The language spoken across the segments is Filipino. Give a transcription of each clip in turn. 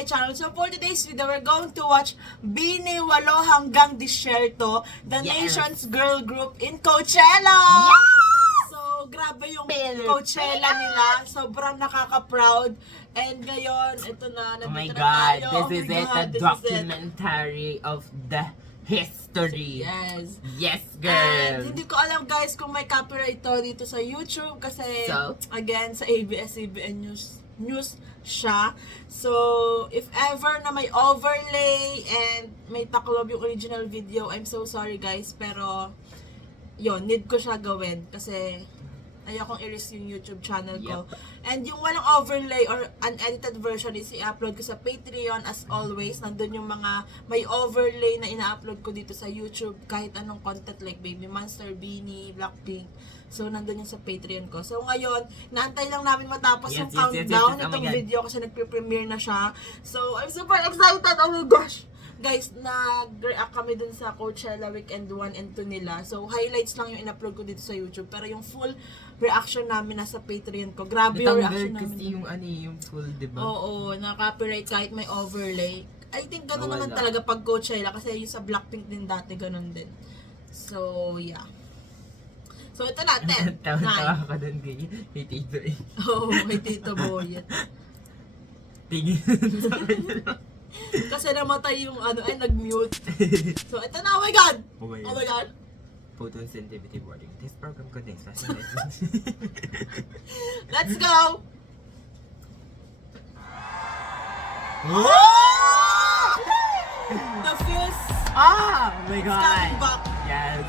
my channel. So for today's video, we're going to watch Bini Walo Hanggang Disyerto, the nation's girl group in Coachella! So grabe yung Coachella nila. Sobrang nakaka-proud. And ngayon, ito na. Oh my nandito na God, tayo. this Oh is my it, God, a this is it. documentary of the history. Yes. Yes, And girl. hindi ko alam guys kung may copyright to dito sa YouTube kasi So? again sa ABS-CBN news siya. So if ever na may overlay and may taklob yung original video, I'm so sorry guys, pero yon, need ko siya gawin kasi ayokong i-risk yung YouTube channel ko. Yep. And yung walang overlay or unedited version is i-upload ko sa Patreon as always. Nandun yung mga may overlay na ina-upload ko dito sa YouTube kahit anong content like Baby Monster, Bini, Blackpink. So nandun yung sa Patreon ko. So ngayon, naantay lang namin matapos yung countdown yes. Oh my itong God. video kasi nagpe-premiere na siya. So I'm super excited! Oh my gosh! Guys, nag-react kami dun sa Coachella Weekend 1 and 2 nila. So, highlights lang yung in-upload ko dito sa YouTube. Pero yung full reaction namin nasa Patreon ko. Grabe yung reaction namin. kasi yung yung full, diba? Oo, na-copyright kahit may overlay. I think gano'n Oh, naman wala. talaga pag Coachella. Kasi yung sa Blackpink din dati, gano'n din. So, yeah. So, ito na, 10, 9. Tawa ka dun kay Tito eh. Oo, may Tito Boyet. Tingin sa kanya. Kasi namatay yung nag-mute. So, ito na, oh my God! Oh my Oh my God! Photo sensitivity warning. This program contains fashion messages. Let's go! The feels Ah! Oh my God! coming back. Yes.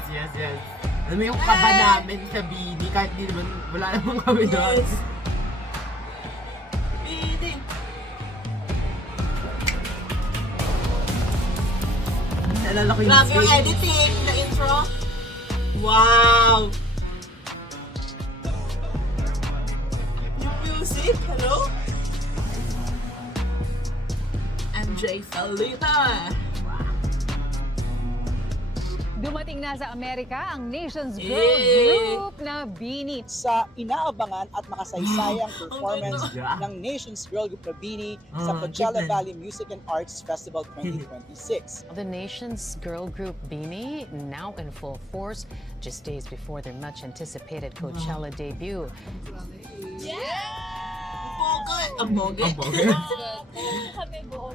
Alam mo yung kaba namin sa Bini, kahit di naman, wala naman kami doon. Yes. Bini. Naalala ko yung Grabe yung stage. editing, the intro. Wow! Yung music, hello? MJ Felita. Dumating na sa Amerika ang nation's girl Eh. group na Bini. Sa inaabangan at makasaysayang performance ganda. ng Nation's Girl Group na Bini Oh, sa Coachella ganda. Valley Music and Arts Festival 2026. The nation's girl group Bini, now in full force, just days before their much-anticipated Coachella debut. Ang pogi. Ang pogi.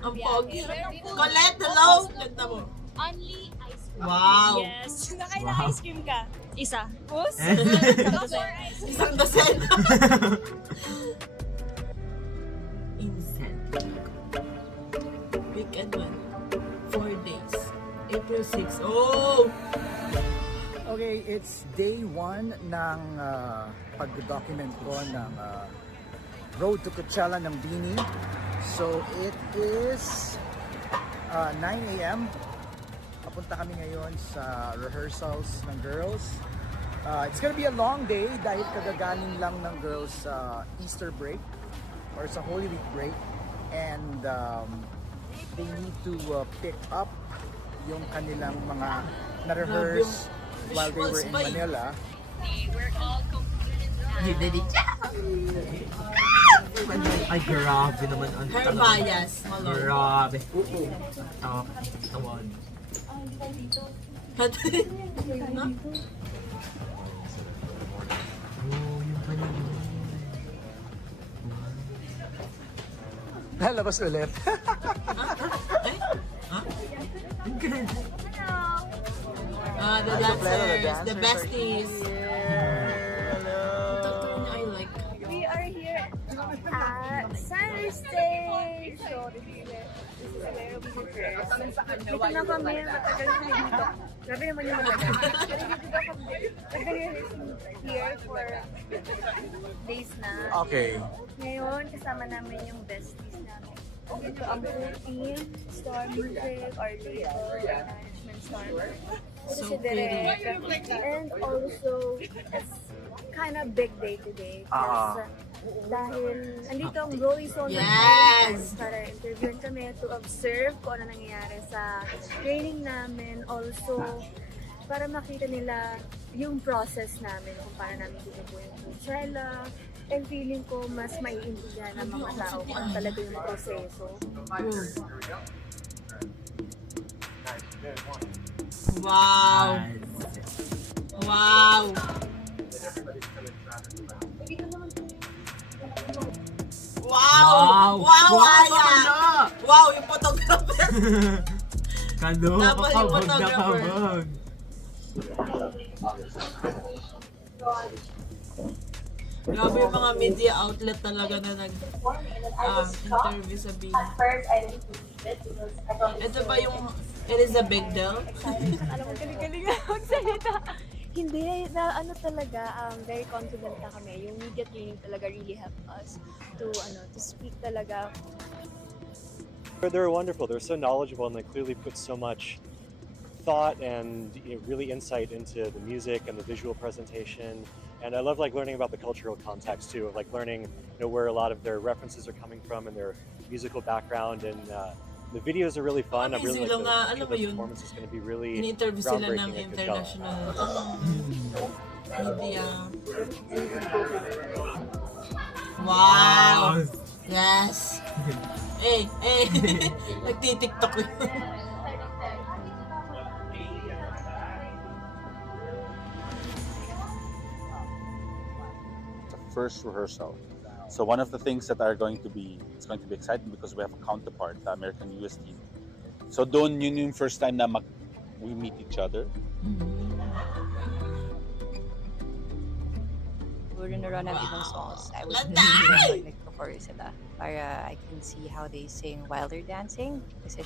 Ang pogi. Colette, hello? Ganda mo. Only ice cream. Wow. Yes. Nakain na Wow. ice cream ka? Isa. Pus? Isang dosen. Insane. Weekend 1. 4 days. April 6. Oh! Okay, it's day 1 ng pag-document ko ng Road to Coachella ng Bini. So it is 9 a.m. Papunta kami ngayon sa rehearsals ng girls. It's gonna be a long day dahil kagagaling lang ng girls sa Easter break or sa Holy Week break, and they need to pick up yung kanilang mga na-rehearse while they were in Visuals ba Manila. You did it. Ay, grabe naman ang Her talaga. bias. Malo. Grabe. Tawag. Oh, yung panahon. Lalabas ulit. The dancers, the besties. Ito I like. We are here at Center Stage. So, this is where we first. Dito na kami, matagal na dito. Grabe naman yung matagal. Pero dito na kami. Here for days na. Okay. Ngayon, kasama namin yung besties namin. Ito ang whole team, Storm Music, our label, management Storm. So Si Derek. And also, it's kind of big day today. Kasi dahil andito ang Rolling Stone Yes! para interviewin kami to observe kung ano nangyayari sa training namin. Also, para makita nila yung process namin kung paano namin binubuo yung Coachella, And feeling ko mas maiintindihan ng mga tao kung ano talaga yung proseso. Wow! Wow! Wow! Wow, Aya! Wow, yung photographer! Kano, Tama yung kabog na photographer. kabog. Grabe yung mga media outlet talaga na nag-interview sa Bini. Ito ba yung it is a big deal? Alam mo, galing-galing na magsalita. Hindi, na ano talaga, very confident na kami. Yung media training talaga really helped us to speak talaga. They're wonderful. They're so knowledgeable, and they clearly put so much thought and really insight into the music and the visual presentation. And I love learning about the cultural context too, of learning where a lot of their references are coming from and their musical background. And the videos are really fun. I'm really Amazing lang na, the alam mo yun, performance is going to be really in-interview sila ng groundbreaking at Coachella. international media. Wow! Yes! Eh, nagtitiktok yun. First rehearsal. So one of the things that are going to be, it's going to be exciting because we have a counterpart, the American US team. So doon yun yung first time na we meet each other. We're gonna run out ibang songs. I would Landay! nag-cover sila para I can see how they sing while they're dancing. Kasi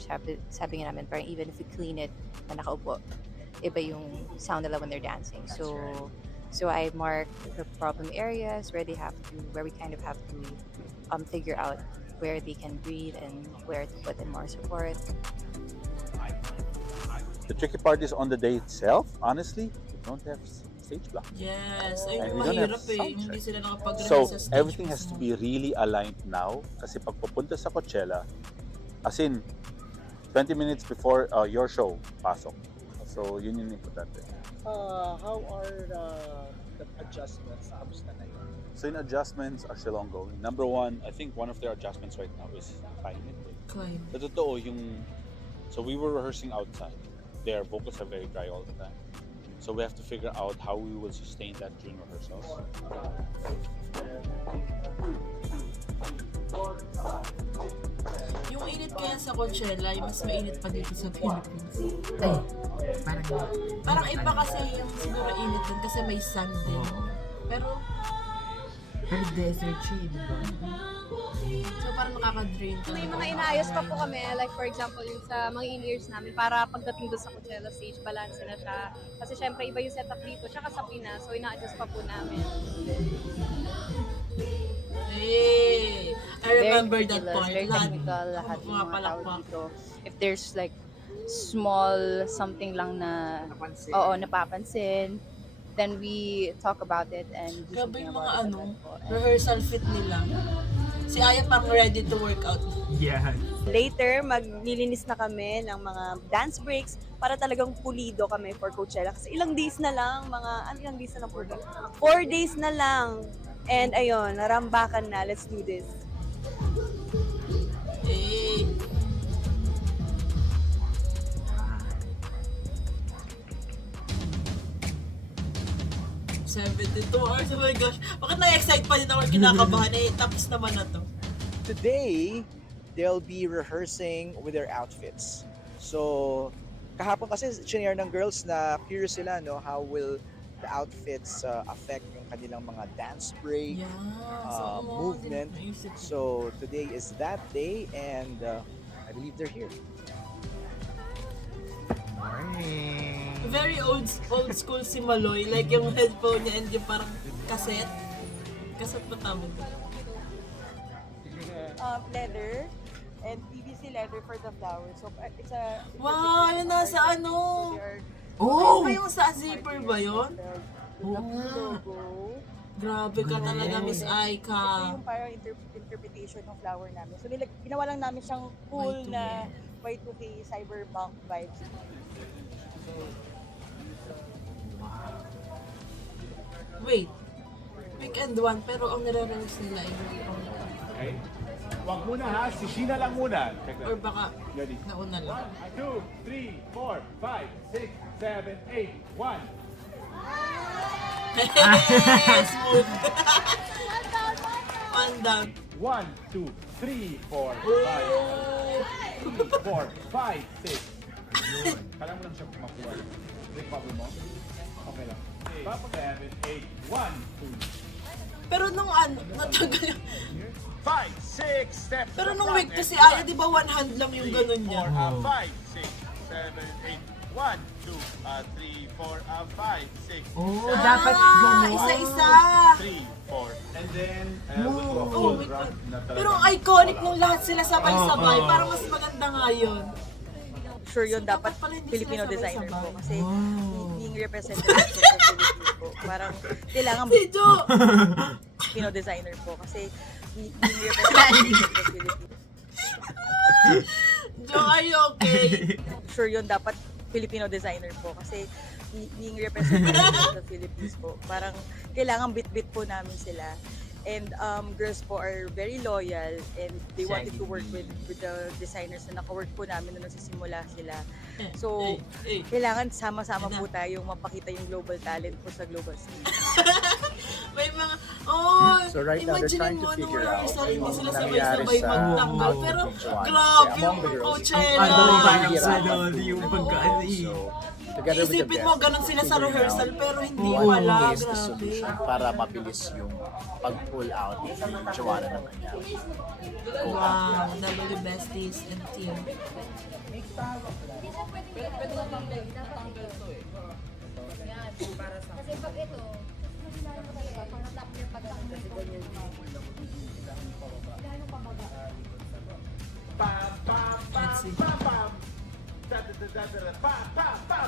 sabi nga namin, parang even if we clean it na nakaupo, iba yung sound nila when they're dancing. So I mark the problem areas where we kind of have to figure out where they can breathe and where to put in more support. The tricky part is on the day itself, honestly, we don't have stage block. Yes, And ayun yung we don't have mahirap eh. sound Hindi check. sila nakapag-release So sa stage. everything has to be really aligned now kasi pag pupunta sa Coachella, as in 20 minutes before your show, pasok. So yun yung importante. How are the adjustments? Kamusta na yun? So in adjustments are still ongoing. Number one, I think one of their adjustments right now is climate. Climb. Sa totoo, so we were rehearsing outside. Their vocals are very dry all the time. So we have to figure out how we will sustain that during rehearsals. Yung init kaya sa Coachella, yung mas mainit pa dito sa Philippines. Ay, parang Parang iba kasi yung siguro init din kasi may sun din. Pero desert siya, di ba? so parang nakaka-drain talaga. May mga inaayos pa po kami, like for example, yung sa mga in-ears namin, para pagdating doon sa Coachella stage, balance na siya. Kasi syempre, iba yung setup dito, tsaka sa Pinas, so ina-adjust pa po namin. Hey, I remember that point. Very Lahat, technical, lahat ng mga tao pumapalakpak. dito. If there's like small something lang na napapansin, then we talk about it and do Grabe something yung about mga it. rehearsal fit nila. Si Aya pang ready to work out. Yeah. Later, maglilinis na kami ng mga dance breaks para talagang pulido kami for Coachella. Kasi ilang days na lang, ilang days na lang po? 4 days na lang. And ayun, narambakan na. Let's do this. Eh. $72 hours, oh my gosh. Bakit na-excite pa din ako kinakabahan eh, tapos naman na to. Today, they'll be rehearsing with their outfits. So, kahapon kasi shinare ng girls na curious sila, no, how will the outfits affect yung kanilang mga dance break, Yeah, movement. So, today is that day and I believe they're here. Morning. Very old school si Maloy. Like yung headphone niya and yung parang cassette. Cassette pa tawag. Leather and PVC leather for the flowers. So, it's a... Wow, yun nasa ano. Oh! Ay, ba yung sa zipper ba yun? Oo nga. Logo. Grabe ka talaga, Miss Ito Aika. yung parang interpretation ng flower namin. So, ginawa lang namin siyang cool Y2K. na Y2K cyberpunk vibes. Wait. Weekend 1, pero ang nire-release nila ay Okay? Wag muna ha, si Sheena lang muna. or baka Ready? nauna lang. 1, 2, 3, 4, 5, 6, 7, 8, 1. Smooth. One down. 1, 2, 3, 4, 5, 4, 5, 6. Kala mo lang siya makuha. Break bubble mo? Okay lang. 7, 8, 1, 2. Pero nung ano, natagal. 5, 6, step. Pero nung week kasi Aya, di ba one hand lang yung ganun niya? 5, 6, 7, 8, 1, 2, 3, 4, 5, 6, Oh, dapat Ah, ganun. isa-isa. 3, 4. And then, Oh, wait, wait. Pero ang iconic nung lahat sila sabay-sabay, parang mas maganda nga yun. Sure yun, So, dapat pala hindi Filipino sila designer sabay-sabay. po. Kasi being representative po sa Philippines po. Parang kailangan Si Jo! Filipino designer po. Kasi being representative po sa Philippines. Jo, are you okay? Sure yun, dapat Filipino designer po. Kasi being representative po sa Philippines po. Parang kailangan bit-bit po namin sila. And girls po are very loyal and they wanted to work with the designers na naka-work po namin nung nagsisimula sila. So, kailangan sama-sama po tayong mapakita yung global talent po sa global stage. May mga, oh, So right now, they're trying imagine to mo nung figure out rehearsal, hindi kung sila nangyari sabay-sabay sa magtanggol. outfit Pero ng Joanna. grabe Kasi yung among the girls, Coachella. Ano, parang Hihirapan sunod to yung do pagkaan it. eh. So, together with the Isipin mo, best, ganun sila sa figuring rehearsal, out pero hindi what pala. is the Grabe. solution para mabilis yung pag-pull out ni Joanna ng kanya. Wow, W besties and team. Kasi pag ito, sinabi ko talaga, kung natap yung pag-ano kasi ganyan. Gano'ng pabaga? Let's see.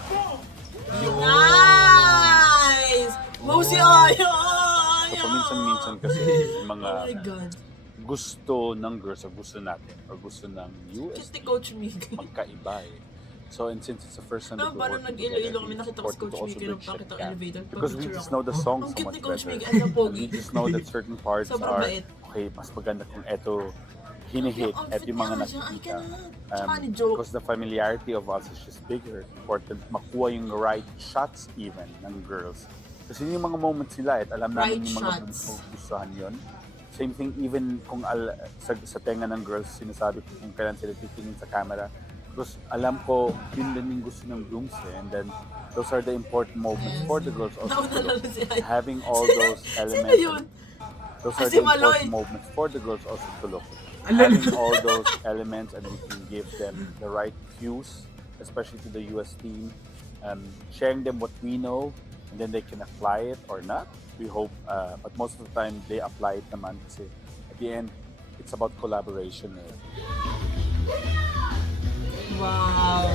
Boom! Nice! Mosi Ayo! So, paminsan-minsan kasi yung mga Oh my God. gusto ng girls o gusto natin or gusto ng US Kiss ni Coach Mig. magkaiba eh. So, and since it's the first time that Ah, we parang work nag-ilo-ilo together, kami, nakita ko si it's Coach important Mig, to yung also pakita bridge ko that elevator. because we Picture just ako. know the song Ang so cute much ni Coach better. Mig, ang pogi. We just know that certain parts Sobrang are, bait. okay, mas maganda kung eto hinihit Yung at yung mga outfit niya, I nakikita. cannot. Tsaka ni Joke. Because the familiarity of us is just bigger. Important makuha yung right shots even ng girls. Kasi yun yung mga moments nila at alam namin Right yung mga shots. gustuhan yun. Same thing even kung sa tenga ng girls, sinasabi ko kung kailan sila titingin sa camera. Because alam ko, yun din yung gusto ng grooms eh. And then, those are the important moments for the girls also. Nauna to look. lang si Ay. Having all those elements. Sino yun? Those Ah, are si the Maloy. important moments for the girls also to look. Having all those elements and we can give them the right cues, especially to the US team, sharing them what we know, and then they can apply it or not. We hope, but most of the time they apply it naman kasi at the end, it's about collaboration. Eh. Wow.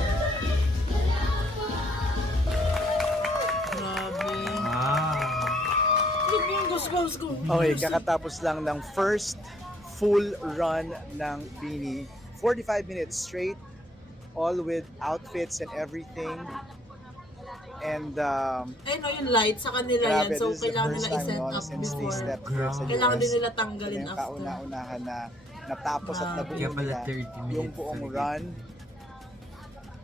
Grabe. Let's go. Okay, kakatapos lang ng first full run ng Beanie. 45 minutes straight, all with outfits and everything. And Eh no, yung light sa kanila yan. grabe, So, this is the kailangan first nila time i-set no, up since they before. stepped here sa Kailangan US. din nila tanggalin Ito yung after. kauna-unahan na natapos at nabuo Kaya pala nila 30 minutes yung buong talaga. run.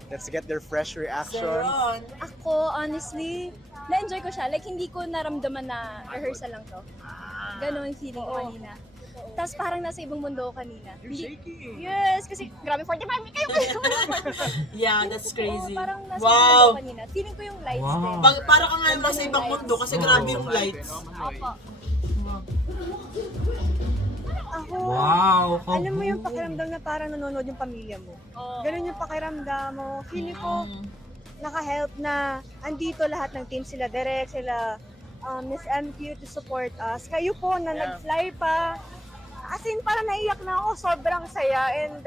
Let's get their fresh reaction. Sharon. Ako, honestly, na-enjoy ko siya. Like, hindi ko naramdaman na rehearsal lang to. Ganon yung feeling ko kanina. Tapos parang nasa ibang mundo ako kanina. Yes, kasi grabe 45 kayo. Yeah, that's crazy. Parang nasa ibang Wow. mundo kanina. Feeling ko yung lights Wow. din. Para ka ngayon nasa ibang mundo kasi grabe yung lights. Opo. Ako, Wow. Alam mo yung pakiramdam na parang nanonood yung pamilya mo. Ganun yung pakiramdam mo. Feeling ko, naka-help na andito lahat ng team sila, Derek, sila Miss MQ to support us. Kayo po na nag-fly pa. As in, parang naiyak na ako. Sobrang saya and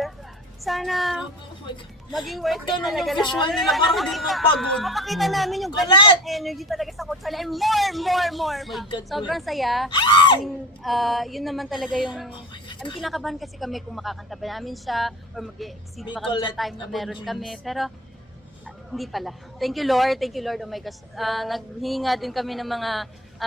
sana Oh my God. maging worth it Ganun talaga yung visual nila, parang hindi mo pagod. Makita namin yung Correct! ganitong energy talaga sa Coachella and more. Oh my God. Sobrang saya. Yun naman talaga yung... kinakabahan kasi kami kung makakanta ba namin siya or mag-exceed pa kami sa time na meron kami. Pero Hindi pala. Thank you Lord, oh my gosh. Naghingi nga din kami ng mga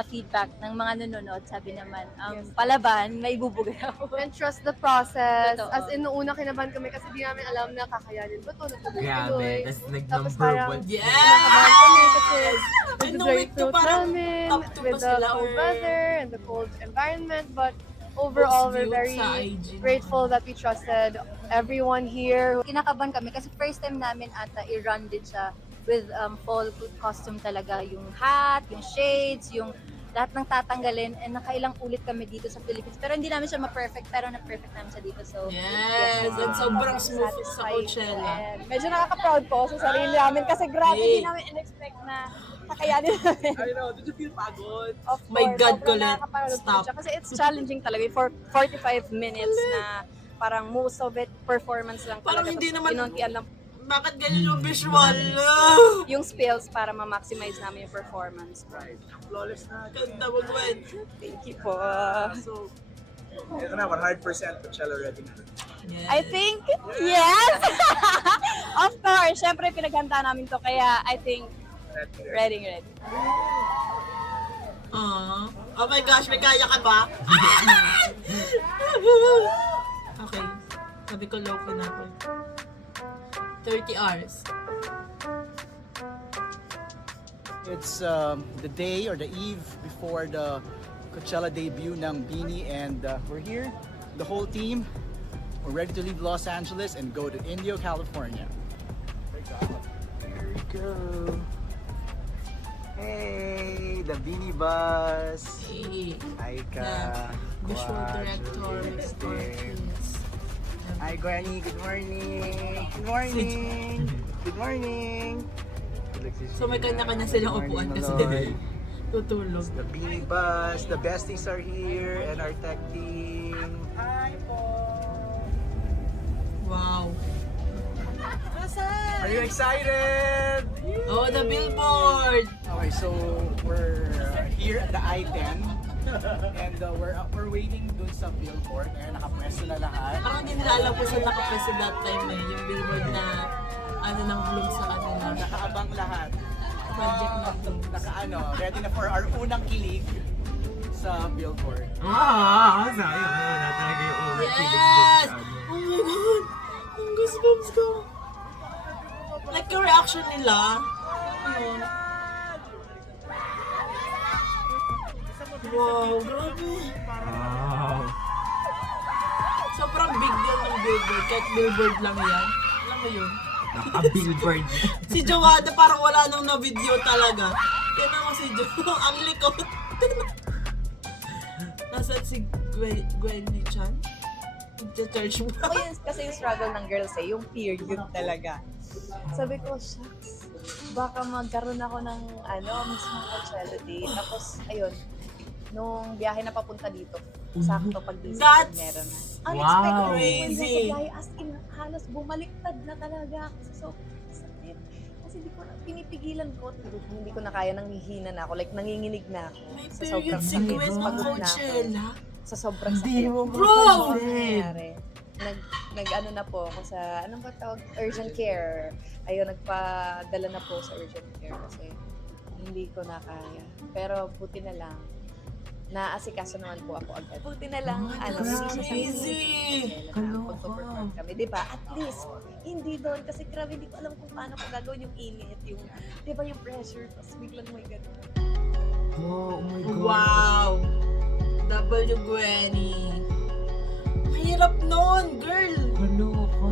feedback ng mga nanonood. Sabi naman, palaban, may ibubugaw. And trust the process. Totoo. As in, noong una kinabahan kami kasi di namin alam na kakayanin ba ito, Grabe, tas Tapos nag-number parang, 1. kinakabahan kami kasi I with the know it to breakthrough parang namin, top 2 with pa the sila cold or weather and the cold environment, but overall, Post we're view very sa IG. grateful that we trusted everyone here. Kinakabahan kami kasi first time namin ata i-run din siya with fall costume talaga. Yung hat, yung shades, yung lahat ng tatanggalin. And nakailang ulit kami dito sa Philippines. Pero hindi namin siya ma-perfect, pero na-perfect namin siya dito. So, Yes, and sobrang smooth sa Satisfying Coachella. And medyo nakaka-proud po sa sarili namin kasi grabe, Hey. hindi namin in-expect na kakayanin namin. I know, did you feel pagod? Of My course, God, sobrang Colette, nakakapagod po stop. siya. Kasi it's challenging talaga. For 45 minutes na parang most of it performance lang Parang talaga. hindi Tapos naman- inuntian lang Bakit ganyan yung visual? yung spills para ma-maximize namin yung performance. Flawless na. Ganda mo, Gwen. Thank you po. So, ito na, 100% Coachella ready na. Yes. I think, yes! Of course, syempre pinaghanda namin to kaya I think ready. Aww. Oh my gosh, may kaya ka ba? Okay. Sabi ko low na ako. 30 hours. It's the day or the eve before the Coachella debut ng Beanie, and we're here, the whole team. We're ready to leave Los Angeles and go to Indio, California. Here we go. Hey, the Beanie Bus. Hey. Aika. Visual director. Artist. Hi, Granny. Good morning. Good morning. Good morning. So may kanya-kanya silang upuan kasi tutulog. The Beanie Bus, the besties are here, and our tech team. Hi po. Wow. Are you excited? Oh, the billboard! Okay, so we're here at the I-10 and we're waiting dun sa billboard. Ngayon nakapwesto na lahat. Parang hindi nila alam kung saan nakapwesto that time eh. Yung billboard na nang bloom sa kanila. Nakaabang lahat. Project na bloom. Ready na for our unang kilig sa billboard. Sayang. Wala talaga yung unang kilig dun Yes! sa ano. Oh my God! Ang goosebumps ko. Like yung reaction nila. Ayun. Wow, grabe. Wow. Sobrang big deal ng billboard. Kahit billboard lang yan. Alam mo yun? Naka-billboard. Si Joanna parang wala nang na-video talaga. Kaya naman si Jo, ang likot. Nasaan si Gwenny Chan? Church mo. Ako yun kasi yung struggle ng girls yung period talaga. Sabi ko, shucks, baka magkaroon ako ng mismo Coachella day. Tapos, ayun, nung biyahe na papunta dito, sakto pag-gising ko, meron na. Unexpected Wow. when nasa Crazy. biyahe, as in, halos bumaliktad na talaga ako. So, sakit. Kasi hindi ko na, pinipigilan ko. Hindi ko na kaya, nanghihina na ako. Like, nanginginig na ako. May Sa period sobrang si sakit, Gwen ng pagod na ako. Coachella. Sa sobrang Hindi sakit. mo Bro! Nangyari. Nag-ano na po ako sa, anong ba tawag? Urgent care. Ayun, nagpadala na po sa urgent care kasi hindi ko na kaya. Pero buti na lang, naasikaso naman po ako agad. Buti na lang, hindi siya sa Easy! pag-perform kami. Diba? At least, hindi doon kasi grabe, hindi ko alam kung paano ko gagawin yung init, yung, diba yung pressure, tapos biglang may gano'n. Oh my God. Wow! W Gwenny. Mahirap nun, girl! Kaloka.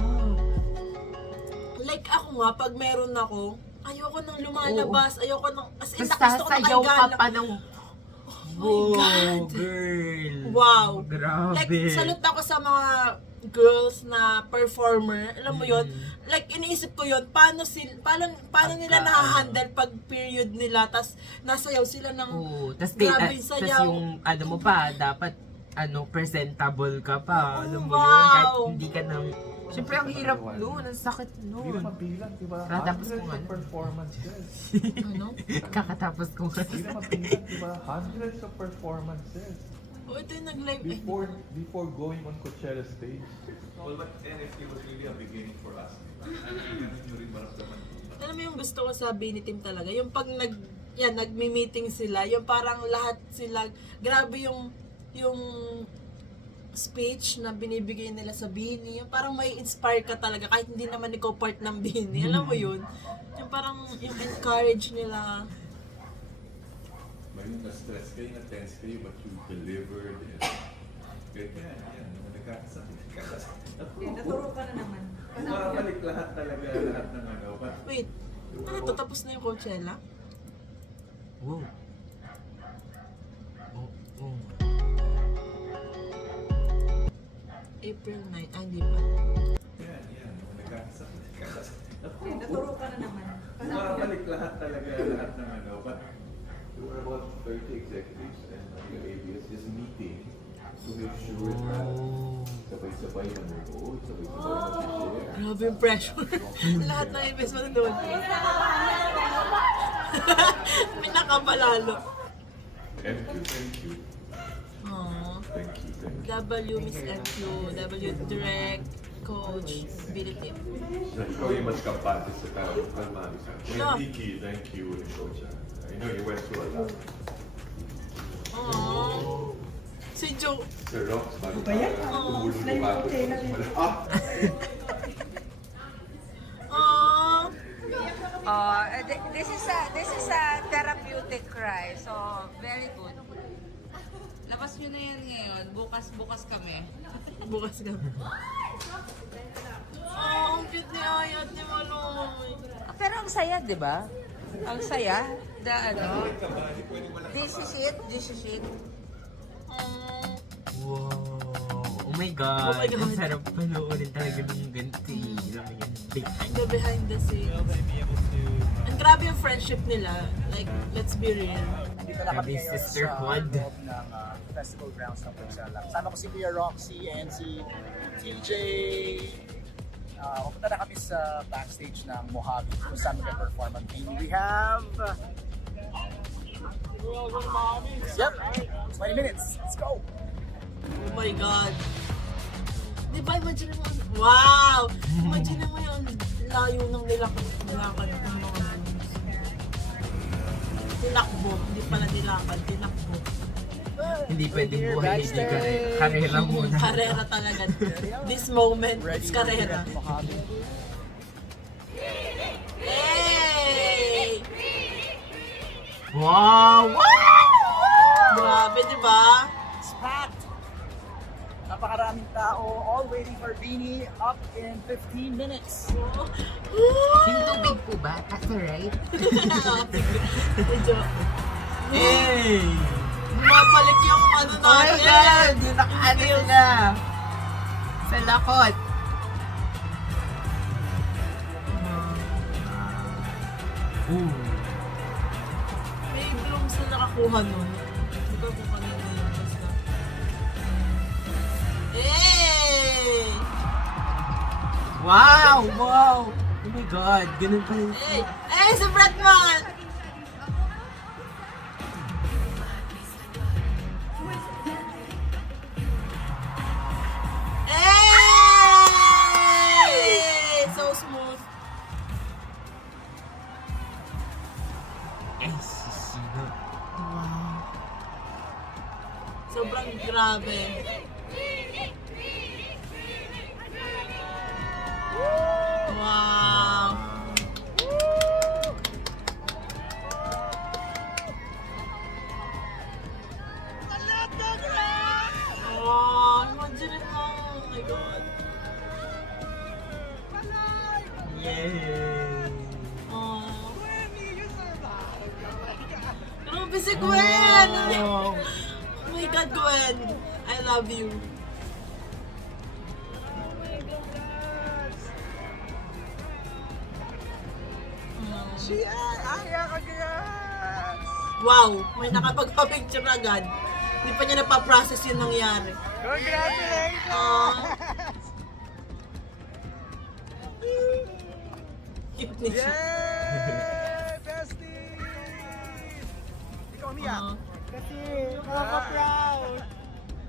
Like ako nga, pag meron ako, ayoko nang lumalabas, ayoko nang, as in, Basta gusto ko sayaw ka nakagala. pa ng... Oh my God! Girl. Wow! Grabe. Like, salute ako sa mga girls na performer. Alam mo yun? Like, iniisip ko yun, paano nila na-handle pag period nila, tas nasayaw sila ng grabe yung sayaw. yung ano mo pa, dapat presentable ka pa. Alam mo yun, Wow. kahit hindi ka nang... Siyempre, ang hirap noon, ang sakit noon. Hindi naman bilang, di ba? Kakatapos ko Hundreds nga. of performances. Ano? Kakatapos ko nga. Hindi naman bilang, di ba? Hundreds of performances. Oh, ito yung nag-live. Before going on Coachella stage. Well, but NFT was really a beginning for us. Ganun nyo rin maramdaman Alam mo yung gusto ko sa Bini Team talaga, yung pag nagmi-meeting sila, yung parang lahat sila, grabe yung speech na binibigay nila sa Bini, yung parang may inspire ka talaga kahit hindi naman ikaw part ng Bini. Alam mo yun? Yung parang yung encourage nila. May na-stress kayo, na-tense kayo, but you delivered. Ganyan, yan. Nagkakasakit. Naturo ka na naman. Makabalik lahat talaga, lahat ng ano. Wait, ano to? Tapos na yung Coachella? Wow. Oh. April 9, hindi pa. Yan. Nagkakasakit. Naturo ka na naman. Makabalik lahat talaga, lahat ng ano. But there were about 30 executives and the ABS just meeting to make sure that sabay-sabay na move, sabay-sabay na share. Grabe yung pressure. Lahat ng investment doon. Pinakapalalo. Thank you. Aww. Thank you. W Miss MQ, W Direct, Coach, Bini Team. Ikaw yung mas kampante sa kalmado sa No. Vicky, thank you, and Coach. I know you went through a lot. Aww. Si Joe. Sir Rox, bago pa tumulong yung bago. This is a therapeutic cry. So, very good. Labas nyo na yan ngayon. Bukas kami. Bukas kami. Ang cute ni Ayat ni Maloy. Pero ang saya, di ba? Ang saya. This is it. Wow. Oh my God. Oh my God. Ang sarap panoorin talaga ng ganito. Alam mo yun, The behind the scenes. And grabe yung friendship nila. Like, let's be real. Dito na kami Grabe, ngayon sisterhood. sa loob ng festival grounds ng Coachella. Kasama ko si Kuya Roxy and si TJ. Pupunta na kami sa backstage ng Mojave kung saan mag-perform ang team. We have... Yep, 20 minutes. Let's go! Oh my God. Di ba, imagine mo, wow! Imagine mo yung layo ng nilakad ng mga moves. Tinakbo, hindi pala nilakad, tinakbo. Hindi pwedeng buhay, hindi karera muna. Karera talaga. This moment, it's karera. Hey! Wow! Grabe, di ba? It's packed! Napakaraming tao, all waiting for Bini, up in 15 minutes. Yung tubig po ba? That's alright. Medyo. Hey! Bumabalik yung ano natin. Oh my God! Nakaano sila! Sa lakot! Ooh. May blooms na nakakuha nun. Di ba kung kanina yun? Basta. Hey! Wow! Wow! Oh my God! Ganun pa rin. Hey! Hey! Si Bretman! Hey! So smooth. Eh, sisino. Wow. Sobrang grabe. Wow. Oh, imagine mo. Oh my God. Yay! Oh. Grabe si Gwen! Oh my God, Gwen! I love you. Wow! May nakapagpa-picture agad. Hindi pa niya napaprocess yung nangyari. Congratulations! Cute ni siya. Yay! Bestie! Ikaw umiyak. Kasi, nakaka-proud!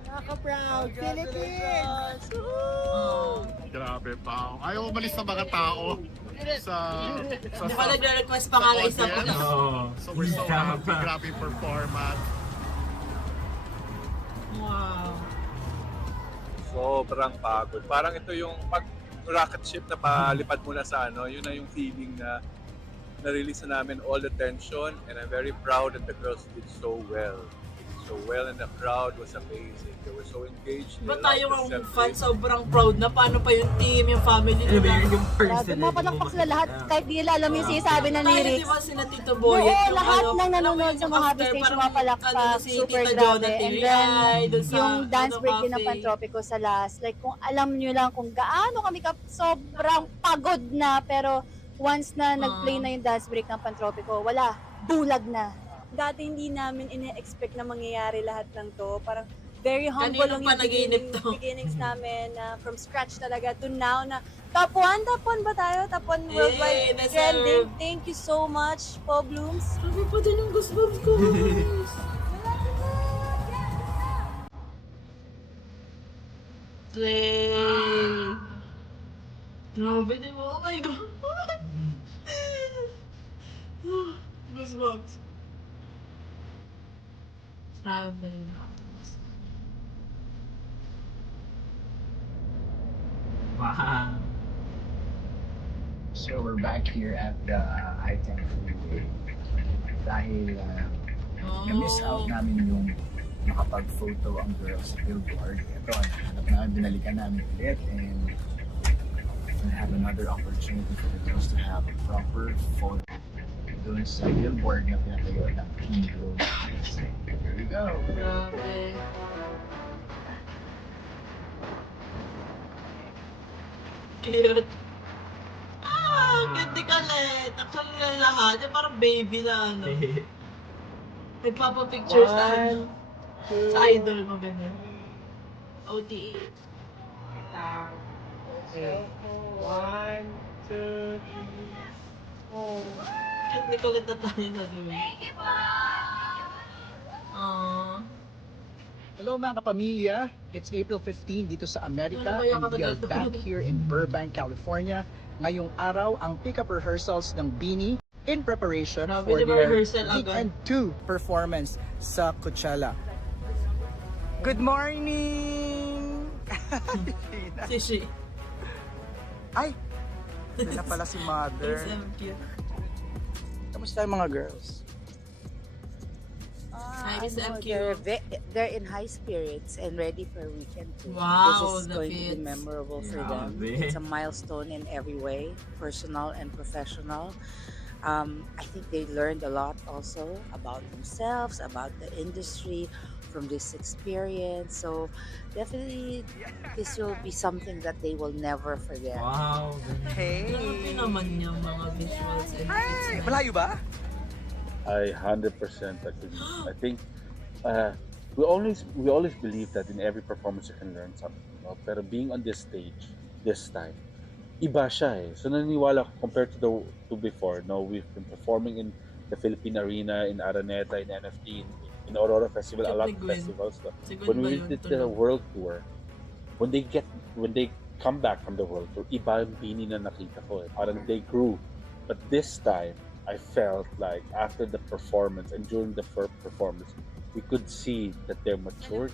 Nakaka-proud! Philippines! Oh. Grabe pa. Ayaw umalis sa mga tao. Hindi ko nagre-request pa nga ng isa po. So we're so happy. Grabe performance. Wow. Sobrang pagod. Parang ito yung pag rocket ship na palipad muna sa ano, yun na yung feeling na na-release na namin all the tension, and I'm very proud that the girls did so well. So well, and the crowd was amazing. They were so engaged. Diba tayo ang fan, sobrang proud na paano pa yung team, yung family nila. Yung personality. Mapalakpak sila lahat kahit di nila alam yung sinasabi ng Tayo, lyrics. di ba sina Tito Boyet? Oo, lahat ng nanonood sa mga happy stage mapalakpak, super grabe. And then, yung dance break din ng Pantropico sa last, like kung alam nyo lang kung gaano kami sobrang pagod na, pero once na nag-play na yung dance break ng Pantropico, wala, bulag na. Dati hindi namin ine-expect na mangyayari lahat ng to. Parang very humble lang yung beginnings namin na from scratch talaga to now na top 1 ba tayo? Top 1 worldwide trending. Thank you so much, Po Blooms. Sabi pa din yung goosebumps ko. Slay! Grabe din mo. Oh my God! Goosebumps. Grabe. Wow. So we're back here at the I-10 freeway. Dahil na-miss out namin yung makapag-photo ang girls sa billboard. Ito, hanap namin, binalikan namin ulit, and we have another opportunity for the girls to have a proper photo doon sa billboard na pinatayo ng King Road. Here we go! Grabe. Cute. Ganda ka let. Actually na lahat. Yung parang baby na ano. Nagpapapicture sa idol mo ganun. OTA. Okay. 1, 2, 3. Hindi ko ulit na tayo na doon. Hello mga kapamilya, it's April 15 dito sa Amerika, Ano ba and we are back here in Burbank, California. Ngayong araw ang pick-up rehearsals ng BINI in preparation for their Weekend 2 performance sa Coachella. Good morning! Sishi. Ay! Ito na pala si Mother. Kamusta yung mga girls? They're in high spirits and ready for Weekend 2. Wow, this is going to be memorable for them. It's a milestone in every way, personal and professional. I think they learned a lot also about themselves, about the industry from this experience. So definitely this will be something that they will never forget. Wow. Hey! Grabe naman yung mga visuals and Hey! Malayo ba? I 100% agree. I think we always believe that in every performance you can learn something. No? Pero being on this stage this time, iba siya eh. So naniniwala ko compared to before. No, we've been performing in the Philippine Arena, in Araneta, in NFT, in Aurora Festival, a lot of festivals. No? When we did the world tour, when they come back from the world tour, iba yung BINI na nakita ko eh. Parang they grew. But this time, I felt like after the performance and during the first performance, we could see that they're matured.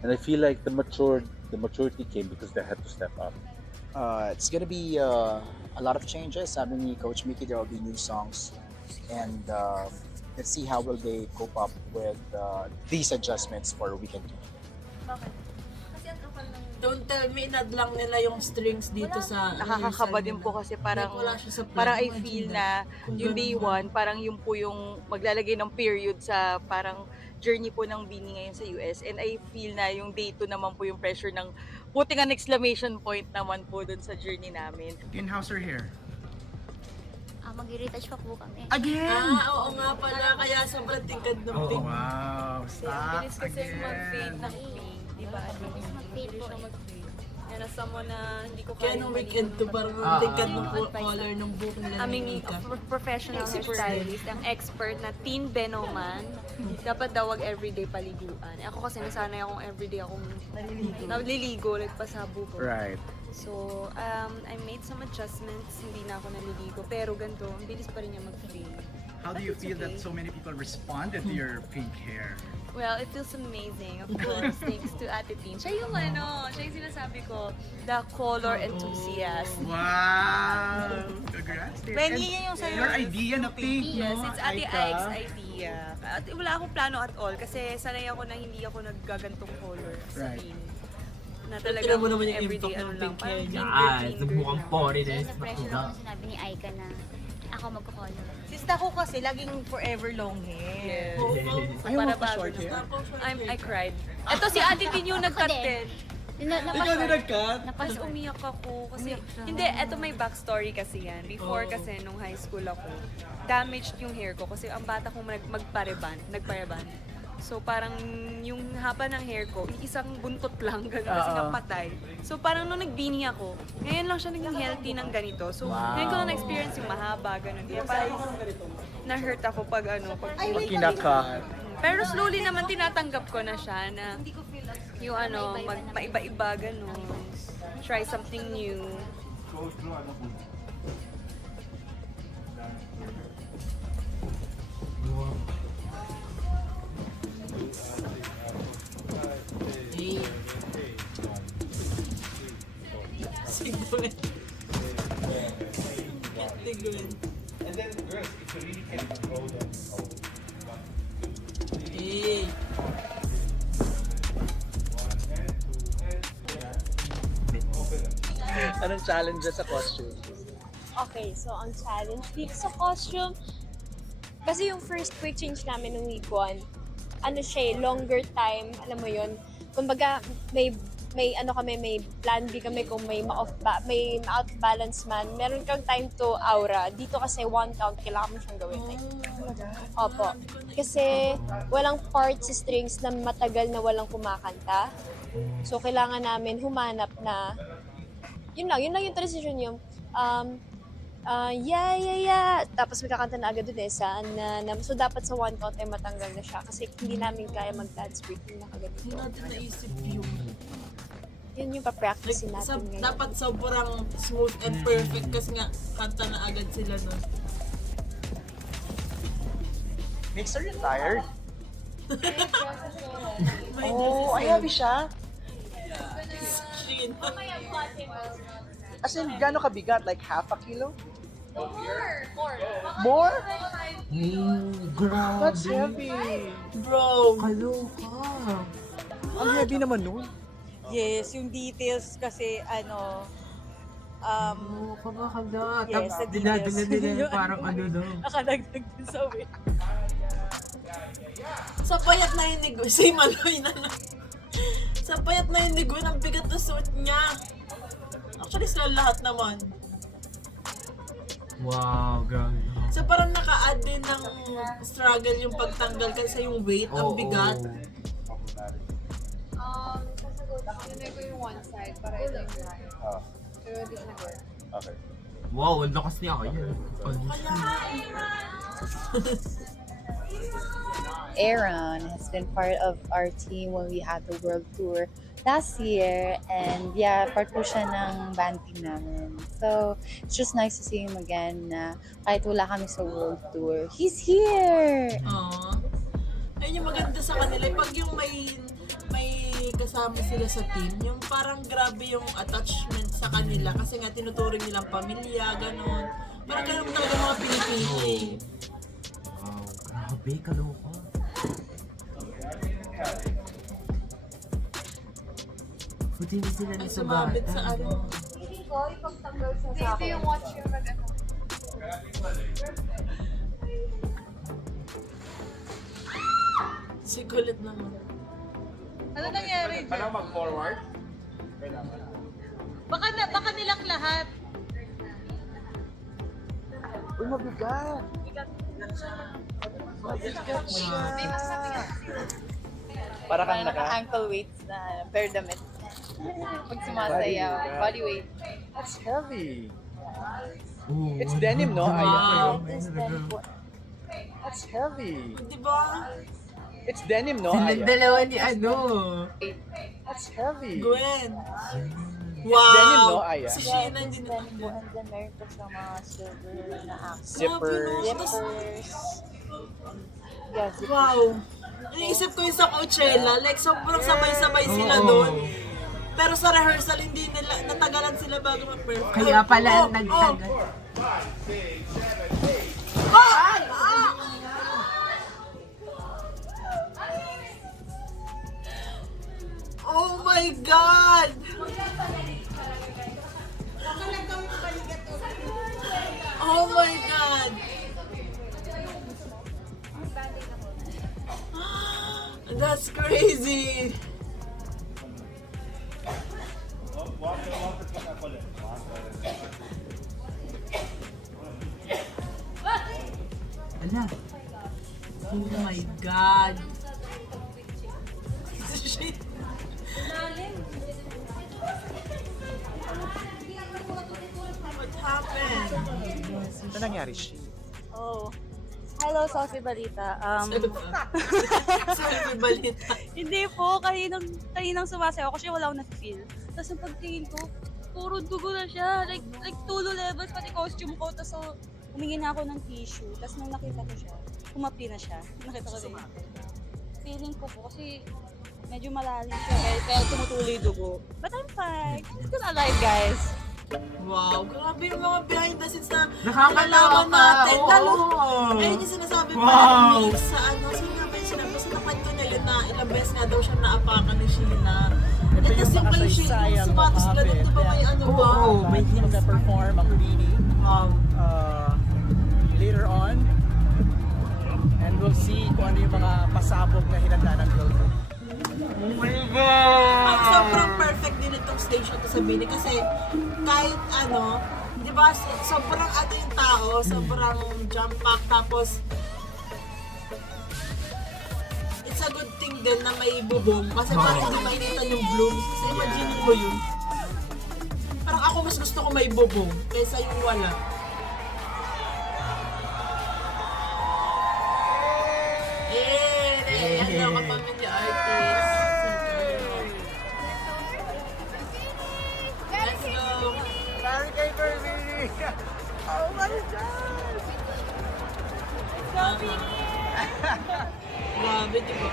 And I feel like the maturity came because they had to step up. It's gonna be a lot of changes. Sabi ni Coach Mickey, there will be new songs, and let's see how will they cope up with these adjustments for Weekend 2. Bakit? Kasi ang kapal ng... Don't tell me, inad lang nila yung strings dito sa... Nakakakaba din po kasi parang I feel na yung day 1, parang yung po yung maglalagay ng period sa parang journey po ng BINI ngayon sa US. And I feel na yung day 2 naman po yung pressure ng putting an exclamation point naman po dun sa journey namin. In-house her hair. Mag-retouch pa po kami. Again! Oo nga pala, kaya sobrang tingkad ng pink. Wow! Stop Bilis kasi mag-fade ng pink, di ba? Bilis mag-fade po. Yan na someone na hindi ko Kaya nung Weekend 2, parang tingkad ng color ng buhok nila aming professional hairstylist, ang expert na Teen Benoman, dapat daw wag everyday paliguan. Ako kasi nasanay akong everyday akong naliligo, like pasabo ko. Right. So, I made some adjustments. Hindi na ako naliligo. Pero ganito, ang bilis pa rin niya mag-fade. How do you feel that so many people responded to your pink hair? Well, it feels amazing. Of course, thanks to Ate Tin. Siya yung siya yung sinasabi ko, the color enthusiast. Wow! Congrats! dear. When And yun yung sa'yo, your idea na pink, Yes, no? it's Ate Aika. Ike's idea. At wala akong plano at all kasi sanay ako na hindi ako naggagantong color sa Right. pin. Na Tignan talagang mo naman yung everyday impact ng lang, pink hair parang niya. Mukhang foreigners. Na-pressure ako sinabi ni Aika na ako magko-color. Sista ko kasi laging forever long hair. Yes. So, Ayaw para mo pa bago short na. hair? I cried. Ito si Ate Tin yung nag-cut din. Ikaw din nag-cut? Tapos umiyak ako kasi, hindi, eto may backstory kasi yan. Before kasi nung high school ako, damaged yung hair ko kasi ang bata kong nagpareban. So parang yung haba ng hair ko, isang buntot lang, gano'n kasi napatay. So parang nung nagbini ako, ngayon lang siya naging healthy ng ganito. So ngayon ko na na-experience yung mahaba, gano'n. Kaya parang na-hurt ako pag Kinakat. pero slowly naman tinatanggap ko na siya na yung maiba-iba, gano'n. Try something new. Sigurd. Sigurd. And then girls, if you really can control them, Hey. Anong challenge sa costume? Okay, so ang challenge dito sa costume, kasi yung first quick change namin nung week 1, longer time, alam mo yun. Kumbaga, may plan B kami kung may ma-out balance man. Meron kang time to aura. Dito kasi 1 count, kailangan mo siyang gawin. Opo. Kasi walang part sa strings na matagal na walang kumakanta. So, kailangan namin humanap na yun lang yung transition yung yeah. Tapos magkakanta na agad dun so dapat sa 1 count ay matanggal na siya kasi hindi namin kaya mag-dance break yung nakaganito. Hindi natin naisip yun. Yun yung pa-practice natin ngayon. Dapat sobrang smooth and perfect kasi nga kanta na agad sila nun. Mix, are you tired? Oh, ay heavy siya. Shin. As in, gano'n kabigat? Like half a kilo? More. More? Grabe. That's heavy. Bro. Kaloka. Ang heavy naman nun. Yes, yung details kasi Kaga. yes, sa Dinadala details. nila parang Nakadagdag din sa weight. Sa payat na yung nigo, si Maloy na lang. Sa payat na yung nigo, ang bigat na suot niya. Actually, sila lahat naman. Wow, grabe. So parang naka-add din ng struggle yung pagtanggal kasi yung weight, ang bigat. Sinay ko yung one side para ito yung right. Pero hindi siya nag-work. Okay. Wow, ang lakas niya kaya. Aaron has been part of our team when we had the world tour last year, and yeah, part po siya ng band team namin. So, it's just nice to see him again na kahit wala kami sa world tour, he's here! Aww. Ayun yung maganda sa kanila. Pag yung may kasama sila sa team, yung parang grabe yung attachment sa kanila kasi nga tinuturing nilang pamilya, gano'n. Parang gano'n talaga mga Pilipino. Wow, grabe, kaloka. Buti hindi sila Ay, nasa sumabit bata. sa ano. Hindi ko, ipagtanggal sa akin. Ito yung watch yung mag-ano. Sigulit naman. Ano nangyari dyan? Paano mag-forward? Baka nilang lahat. Uy, mabigat. Mabigat siya. Para kang Ankle weights na bare damit. Pag sumasayaw, body weight. That's heavy. Ooh. It's denim, no? Wow. That's heavy. Diba? It's denim, no? Silang dalawa ni ano. That's heavy. Gwen. Wow! Denim, no, Aya? Si Sheena It's din. denim po, and then meron po siyang mga silver na accents. Zippers. Zippers. Yeah, zippers. Wow! Iniisip ko yung sa Coachella, like sobrang sabay-sabay sila doon. Pero sa rehearsal, hindi nila, natagalan sila bago ma-perform. Kaya pala Oh, nagtagal. Oh my God! Oh my God! That's crazy! Ala. Oh my God! Shit! What happened? Ano nangyari, Shi? Oh. Hello, Sophie Balita. Sorry, balita. Hindi po, kaninang sumasayaw kasi wala akong na-feel. Tapos ang pagtingin ko, puro dugo na siya. Like tulo levels, pati costume ko. Tapos humingi na ako ng tissue. Tapos nung nakita ko siya, kumapi na siya. Nakita ko din. Feeling ko po kasi medyo malalim siya. Pero tumutuloy dugo. But I'm fine. I'm still alive, guys. Wow, grabe yung mga behind the scenes na Nakakatawa nalalaman ka, natin. oo. Lalo, ayun yung sinasabi pa Wow. ng Mix sa ano, sino nga ba yung sinabi? Basta nakwento niya yun na ilang beses nga daw siya naapakan ni Sheena. Ito Tapos yung yung kay Sheena, makasaysayang yung sapatos nila, makakapit. di ba may ano ba? Oo, may Hindi magka-perform ang Beanie later on. And we'll see kung ano yung mga pasabog na hinanda ng girl group. Oh my God! Ang sobrang perfect din itong station to sa Bini kasi kahit ano, di ba, sobrang ano yung tao, sobrang jump pack, tapos it's a good thing din na may bubong kasi parang hindi makikita yung blooms kasi imagine mo yun. Parang ako mas gusto ko may bubong kaysa yung wala. Ano ka pamilya artist. Let's go! Sorry kay Beanie! Oh my God! Grabe, diba?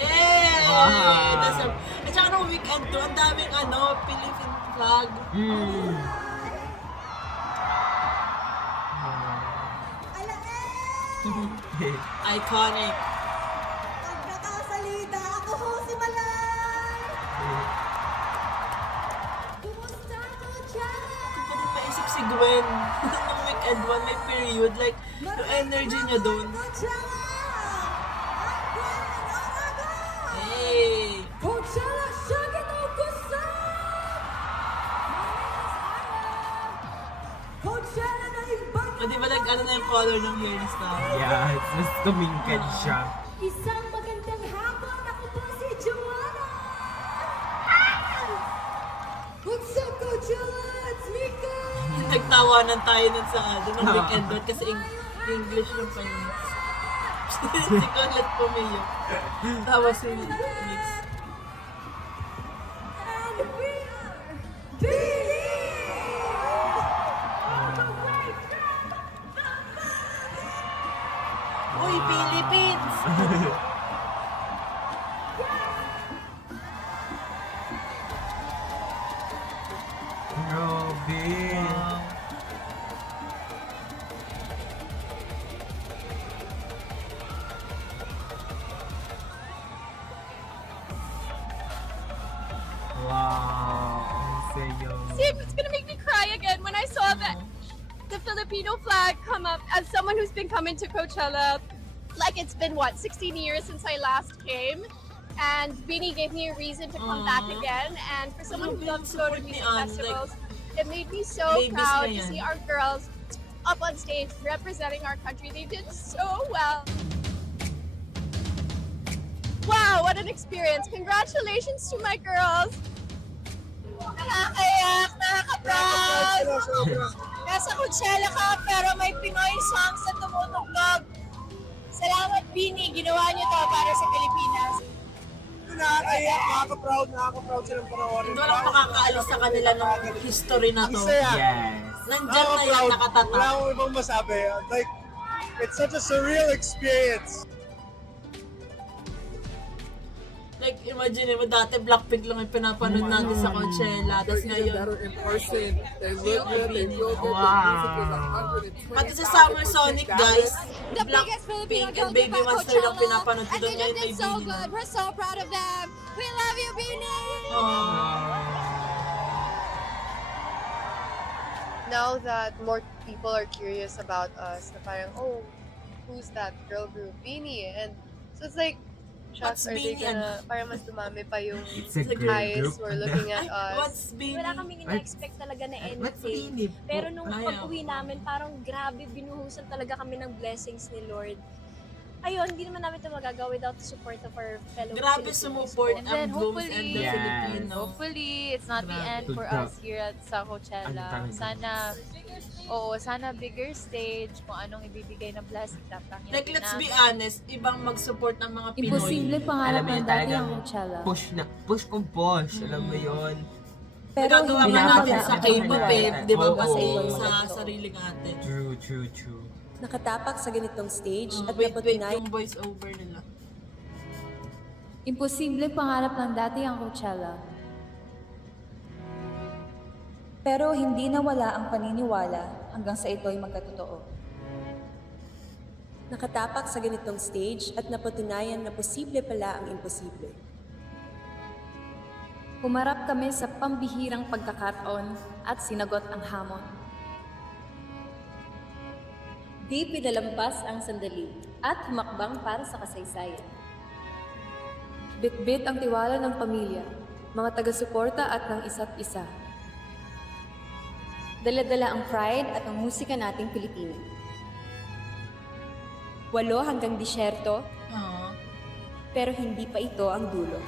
Eh! Wow. At saka nung weekend to, ang daming ano, Philippine flag. Iconic. Pag nakasalida ako ho si Malay! Kumusta ko dyan? Kung pati paisip si Gwen, nung weekend one, may period, like, yung energy niya doon. Hey! Coachella, shaggy no kusa! Coachella na iba! O di ba ano na yung color ng hair ni Star? Yeah, mas tumingkad siya. Isang magandang hapon! Ako po si Joanna! What's up, Coachella? It's Mika! Nagtawanan tayo nun sa ano, ng weekend doon kasi English yung pa yun. Si Colette Pomeo. Tawa si Mix. And we are Billy! All the way from Uy, Philippines! Grabe. Wow. Ang sayo. See, it's gonna make me cry again when I saw the Filipino flag come up as someone who's been coming to Coachella. Like it's been what, 16 years since I last came, and Beanie gave me a reason to come back again. And for someone who loves to go to music festivals, it made me so babies proud na to yan. see our girls up on stage representing our country. They did so well. Wow, what an experience! Congratulations to my girls. Nakakayak, nakaka-proud. Nasa Coachella ka, pero may Pinoy songs na tumutugtog. Salamat, Beanie. Ginawa niyo to para sa Pilipinas. nakakaiyak, nakaka-proud silang panoorin. Hindi walang makakaalis sa kanila ng history na to. Yes. Nandyan na yan, nakatatak. Wala akong ibang masabi. Like, it's such a surreal experience. Like, imagine mo, dati Blackpink lang yung pinapanood natin sa Coachella. Tapos ngayon, in person. They look good, they feel good, Wow. pati sa Summer Sonic, guys, Blackpink and Baby Monster lang pinapanood ko doon. Ngayon may Bini na. We're so proud of them. We love you, Beanie. Now that more people are curious about us, na parang, oh, who's that girl group, Beanie? And so it's like, What's shucks, are they Beanie? gonna, parang mas dumami pa yung It's a girl eyes group. who are looking at us. What's Bini? Wala kaming ina-expect talaga na What's anything. Bini? Pero nung Ayaw. pag-uwi namin, parang grabe, binuhusan talaga kami ng blessings ni Lord. Ayun, hindi naman namin ito magagawa without the support of our fellow Grabe Filipinos sumuport po. ang then Blooms and hopefully, the Yes. Filipino. Hopefully, it's not the end for Good us here at sa Coachella. Ang Sana, sana bigger stage, kung anong ibibigay na blessing dapat Like, let's be honest, ibang mag-support ng mga Pinoy. Imposible pangarap Alam mo ng yun, dati talagang ang Coachella. Push kung push. Alam mo yun. Pero Nagagawa hindi pa na natin wala sa ang K-pop paniniwala. di ba? Oo. Kasi Oo. sa sariling atin. True. Nakatapak sa ganitong stage at Wait, napatunay. yung voice over nila. Imposible pangarap ng dati ang Coachella. Pero hindi nawala ang paniniwala hanggang sa ito'y magkatotoo. Nakatapak sa ganitong stage at napatunayan na posible pala ang imposible. Humarap kami sa pambihirang pagkakataon at sinagot ang hamon. Di pinalampas ang sandali at humakbang para sa kasaysayan. Bitbit ang tiwala ng pamilya, mga taga-suporta at ng isa't isa. Dala-dala ang pride at ang musika nating Pilipino. 8 hanggang 10, pero hindi pa ito ang dulo.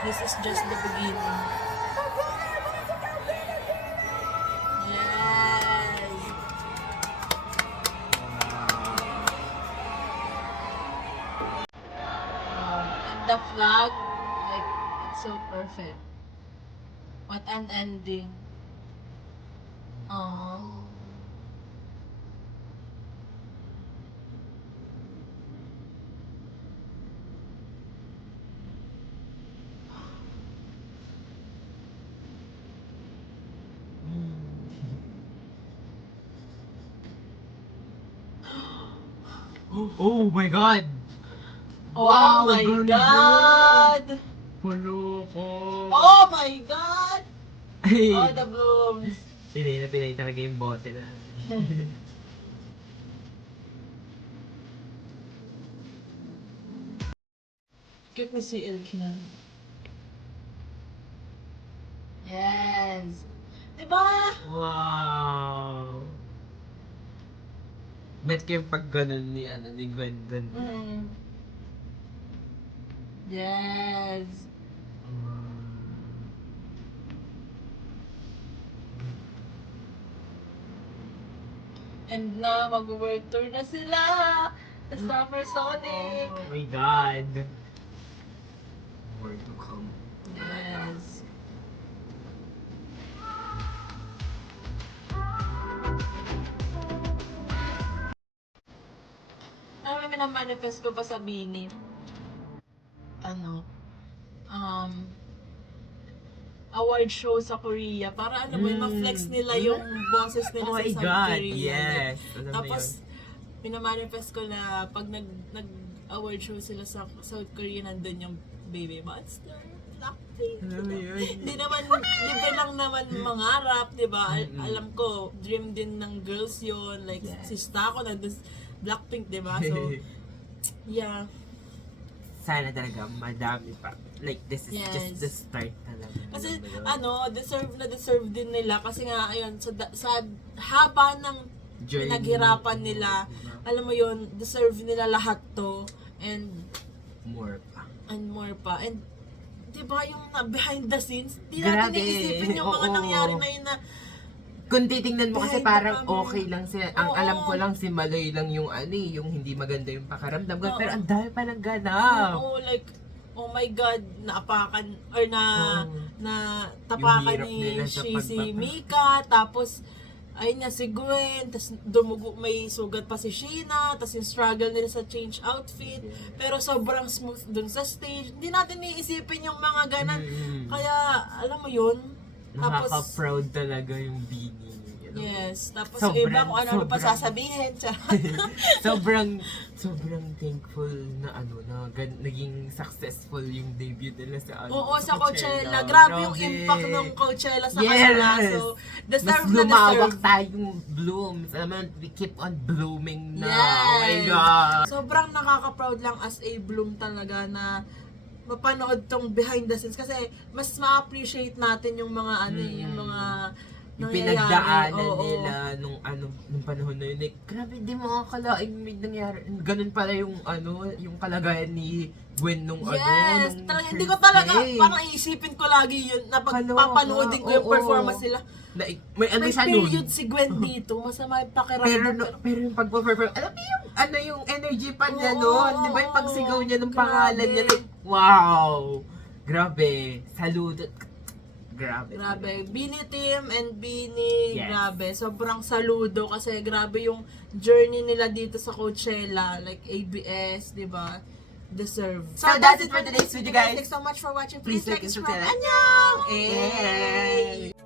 This is just the beginning. Yes! And the flag, like, it's so perfect. What an ending. Aww. Oh my God! Oh my God! Pulo ko! Oh my God! Ay! Oh, the blooms. Pinay talaga yung bote na. Cute na si Elkina. Yes! Diba? Wow! Bet ko yung pag ganun ni Gwen dun. Yes! And now, mag-world tour na sila! The Summer Sonic! Oh my God! More to come. Yes! May minamanifest ko pa sa Bini. Award show sa Korea. Para ano mo, ma-flex nila yung boses nila Oh sa my South God, Korea. yes. Alam mo Tapos, minamanifest ko na pag nag-award show sila sa South Korea, nandun yung Baby Monster, Blackpink. Alam mo yun. Hindi naman, libre lang naman mangarap, di ba? Alam ko, dream din ng girls yun. Like, si Stako, nandun Blackpink, di ba? So, yeah. Sana talaga madami pa. Like, this is Yes. just the start talaga. Kasi, Alam mo yun? deserve din nila. Kasi nga, ayun, sa haba ng Journey. pinaghirapan nila, alam mo yun, deserve nila lahat to. And, More pa. And, di ba yung behind the scenes, di natin Grabe. iisipin yung mga Oo. nangyari na yun na, kung titingnan mo kasi Behind the parang camera. okay lang siya. Ang Oo. alam ko lang si Maloy lang yung yung hindi maganda yung pakaramdam. Oo. Pero ang dami pa ng ganap. Oo, like, oh my God, naapakan, or na tapakan Yung hirap ni nila sa si Mika, tapos, ayun nga, si Gwen, tapos dumugo, may sugat pa si Sheena, tapos yung struggle nila sa change outfit, pero sobrang smooth dun sa stage. Hindi natin iisipin yung mga ganan. Kaya, alam mo yun, tapos, Nakaka-proud talaga yung Beanie. yes, tapos Sobrang- iba kung ano pa sobrang- sasabihin. sobrang thankful na naging successful yung debut nila sa Oo, sa Coachella. Grabe yung impact ng Coachella sa kanila. So, Mas deserve na lumawak deserve. tayong blooms. Alam mo, we keep on blooming na. Yes. Oh my God. Sobrang nakaka-proud lang as a Bloom talaga na mapanood tong behind the scenes kasi mas ma-appreciate natin yung mga yung mga Yung nangyayari. pinagdaanan Oo. nila nung panahon na yun. Like, grabe, di mo akalaing may nangyari. Ganun pala yung yung kalagayan ni Gwen nung Yes, nung talaga, hindi ko first talaga, day. parang iisipin ko lagi yun na pag papanoodin ko yung oo. performance nila. May May siya nun. period si Gwen dito, masama yung pakiramdam. Pero yung pag-perform, alam mo yung energy pa niya Oo, nun. Di ba yung pagsigaw niya ng grabe. pangalan niya? Like, wow! Grabe. Saludo. Grabe. Beanie Team and Beanie, Yes. grabe. Sobrang saludo kasi grabe yung journey nila dito sa Coachella. Like ABS, di ba? Deserve. So that's it for today's video, guys. Thanks so much for watching. Please Please like like and and subscribe. subscribe. Annyeong! Yay!